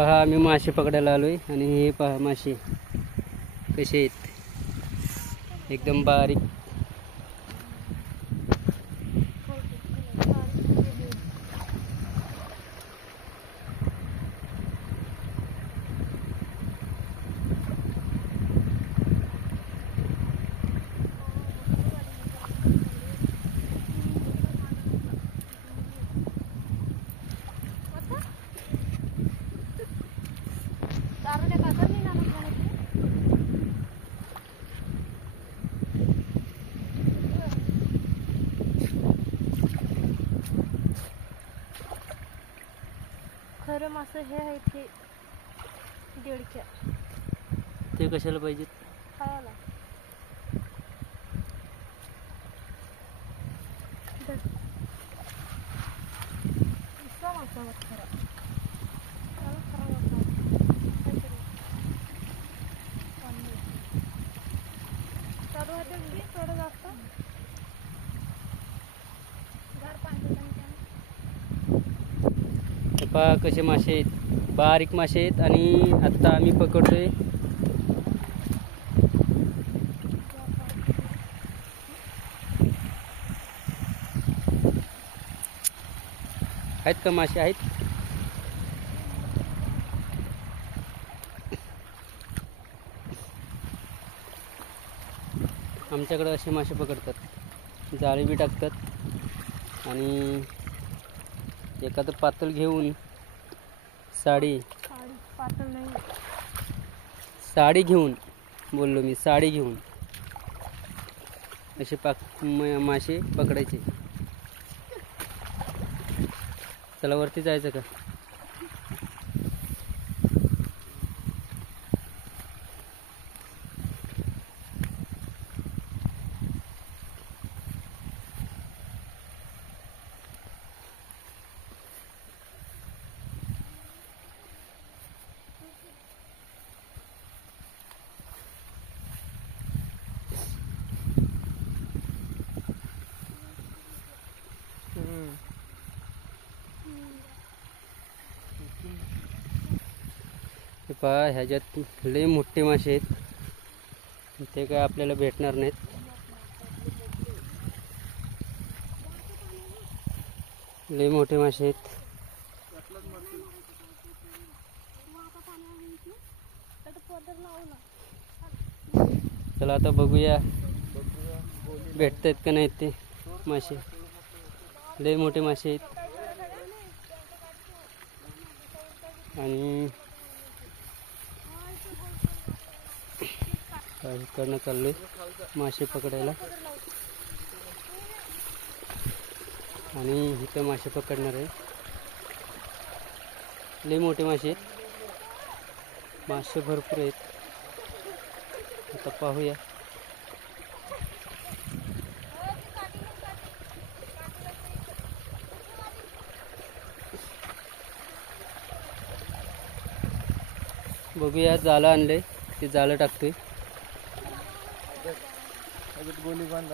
पहा आम्ही मासे पकडायला आलोय आणि हे पहा मासे कसे आहेत, एकदम बारीक. खरं मासे हे आहेत हे देडक्या. ते कशाला पाहिजेत? खायला. दुसरा मासा होता खरा. त्याला खरा मासा काहीतरी चालू होते की थोडं जास्त घर पाणी. पहा कसे मासे आहेत, बारीक मासे आहेत. आणि आता आम्ही पकडतोय आहेत का मासे आहेत. आमच्याकडे असे मासे पकडतात, जाळी बी टाकतात आणि एखादं पातळ घेऊन पातळ नाही, साडी घेऊन बोललो मी, साडी घेऊन असे मासे पकडायचे. चला वरती जायचं का? पहा ह्याच्यात लय मोठे मासे आहेत, ते काय आपल्याला भेटणार नाहीत. लय मोठे मासे आहेत. चला आता बघूया भेटतात का नाहीत ते मासे. लय मोठे मासे आहेत आणि इकडनं चाललोय मासे पकडायला आणि इथं मासे पकडणार आहे. लय मोठे मासे आहेत, मासे भरपूर आहेत. आता पाहूया. बघूया, जाळं आणलंय, ते जाळं टाकतोय. गोली बांध